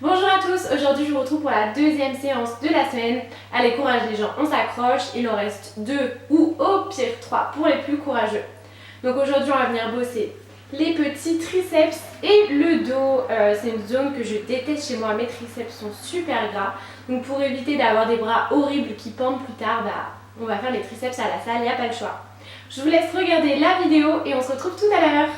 Bonjour à tous, aujourd'hui je vous retrouve pour la deuxième séance de la semaine. Allez, courage les gens, on s'accroche, il en reste 2 ou au pire 3 pour les plus courageux. Donc aujourd'hui on va venir bosser les petits triceps et le dos. C'est une zone que je déteste chez moi, mes triceps sont super gras. Donc pour éviter d'avoir des bras horribles qui pendent plus tard, on va faire les triceps à la salle, il n'y a pas le choix. Je vous laisse regarder la vidéo et on se retrouve tout à l'heure.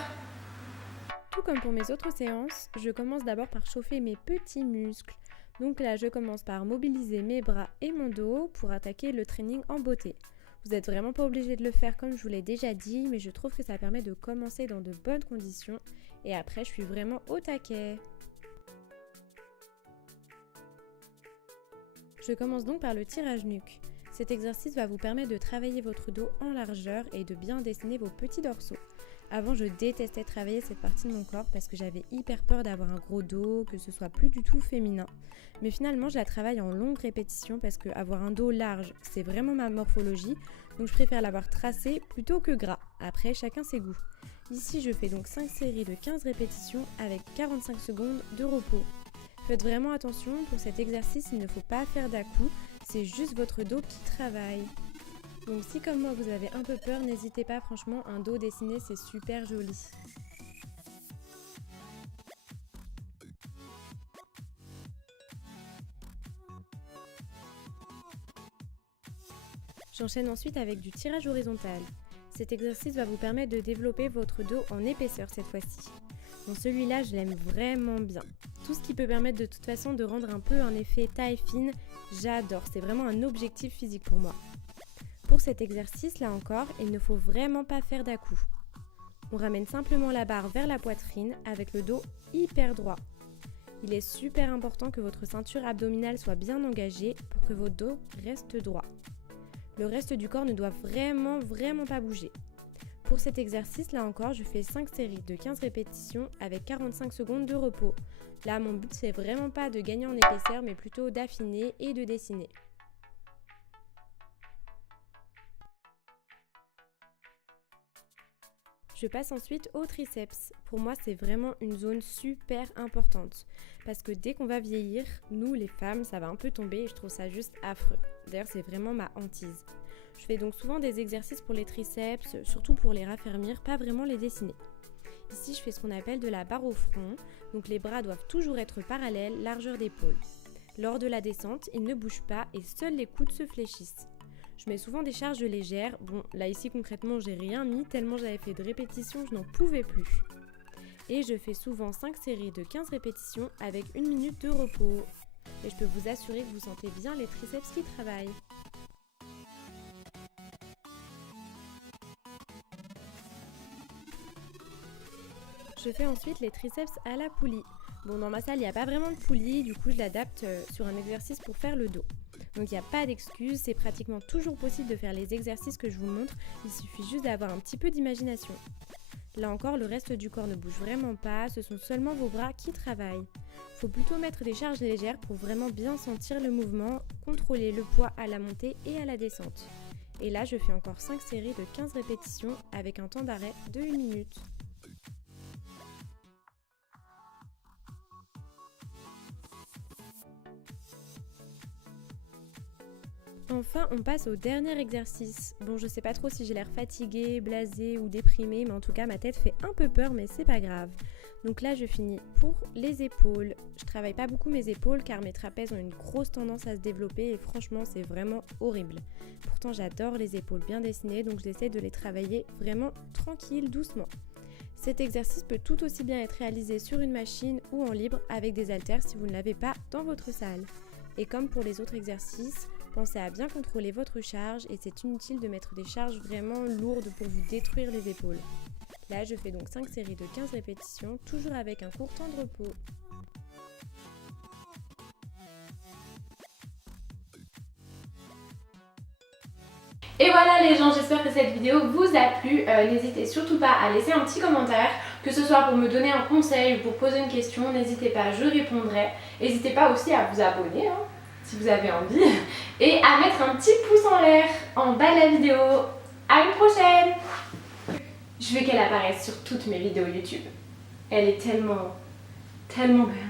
Tout comme pour mes autres séances, je commence d'abord par chauffer mes petits muscles. Donc là, je commence par mobiliser mes bras et mon dos pour attaquer le training en beauté. Vous n'êtes vraiment pas obligé de le faire comme je vous l'ai déjà dit, mais je trouve que ça permet de commencer dans de bonnes conditions et après, je suis vraiment au taquet. Je commence donc par le tirage nuque. Cet exercice va vous permettre de travailler votre dos en largeur et de bien dessiner vos petits dorsaux. Avant, je détestais travailler cette partie de mon corps parce que j'avais hyper peur d'avoir un gros dos, que ce soit plus du tout féminin. Mais finalement, je la travaille en longue répétition parce qu'avoir un dos large, c'est vraiment ma morphologie, donc je préfère l'avoir tracé plutôt que gras. Après, chacun ses goûts. Ici, je fais donc 5 séries de 15 répétitions avec 45 secondes de repos. Faites vraiment attention, pour cet exercice, il ne faut pas faire d'à-coups, c'est juste votre dos qui travaille. Donc si comme moi vous avez un peu peur, n'hésitez pas, franchement, un dos dessiné c'est super joli. J'enchaîne ensuite avec du tirage horizontal. Cet exercice va vous permettre de développer votre dos en épaisseur cette fois-ci. Bon, celui-là, je l'aime vraiment bien. Tout ce qui peut permettre de toute façon de rendre un peu un effet taille fine, j'adore. C'est vraiment un objectif physique pour moi. Pour cet exercice, là encore, il ne faut vraiment pas faire d'à-coups. On ramène simplement la barre vers la poitrine avec le dos hyper droit. Il est super important que votre ceinture abdominale soit bien engagée pour que votre dos reste droit. Le reste du corps ne doit vraiment pas bouger. Pour cet exercice, là encore, je fais 5 séries de 15 répétitions avec 45 secondes de repos. Là, mon but, c'est vraiment pas de gagner en épaisseur, mais plutôt d'affiner et de dessiner. Je passe ensuite au triceps. Pour moi, c'est vraiment une zone super importante. Parce que dès qu'on va vieillir, nous les femmes, ça va un peu tomber et je trouve ça juste affreux. D'ailleurs, c'est vraiment ma hantise. Je fais donc souvent des exercices pour les triceps, surtout pour les raffermir, pas vraiment les dessiner. Ici, je fais ce qu'on appelle de la barre au front. Donc les bras doivent toujours être parallèles, largeur d'épaule. Lors de la descente, ils ne bougent pas et seuls les coudes se fléchissent. Je mets souvent des charges légères. Bon, là ici concrètement, j'ai rien mis tellement j'avais fait de répétitions, je n'en pouvais plus. Et je fais souvent 5 séries de 15 répétitions avec 1 minute de repos. Et je peux vous assurer que vous sentez bien les triceps qui travaillent. Je fais ensuite les triceps à la poulie. Bon, dans ma salle, il n'y a pas vraiment de poulie, du coup je l'adapte sur un exercice pour faire le dos. Donc il n'y a pas d'excuse, c'est pratiquement toujours possible de faire les exercices que je vous montre, il suffit juste d'avoir un petit peu d'imagination. Là encore, le reste du corps ne bouge vraiment pas, ce sont seulement vos bras qui travaillent. Il faut plutôt mettre des charges légères pour vraiment bien sentir le mouvement, contrôler le poids à la montée et à la descente. Et là, je fais encore 5 séries de 15 répétitions avec un temps d'arrêt de 1 minute. Enfin, on passe au dernier exercice. Bon, je sais pas trop si j'ai l'air fatiguée, blasée ou déprimée, mais en tout cas, ma tête fait un peu peur, mais c'est pas grave. Donc là, je finis pour les épaules. Je travaille pas beaucoup mes épaules car mes trapèzes ont une grosse tendance à se développer et franchement, c'est vraiment horrible. Pourtant, j'adore les épaules bien dessinées, donc j'essaie de les travailler vraiment tranquille, doucement. Cet exercice peut tout aussi bien être réalisé sur une machine ou en libre avec des haltères si vous ne l'avez pas dans votre salle. Et comme pour les autres exercices, pensez à bien contrôler votre charge et c'est inutile de mettre des charges vraiment lourdes pour vous détruire les épaules. Là, je fais donc 5 séries de 15 répétitions, toujours avec un court temps de repos. Et voilà les gens, j'espère que cette vidéo vous a plu. N'hésitez surtout pas à laisser un petit commentaire, que ce soit pour me donner un conseil ou pour poser une question, n'hésitez pas, je répondrai. N'hésitez pas aussi à vous abonner si vous avez envie et à mettre un petit pouce en l'air en bas de la vidéo. À une prochaine! Je veux qu'elle apparaisse sur toutes mes vidéos YouTube. Elle est tellement belle.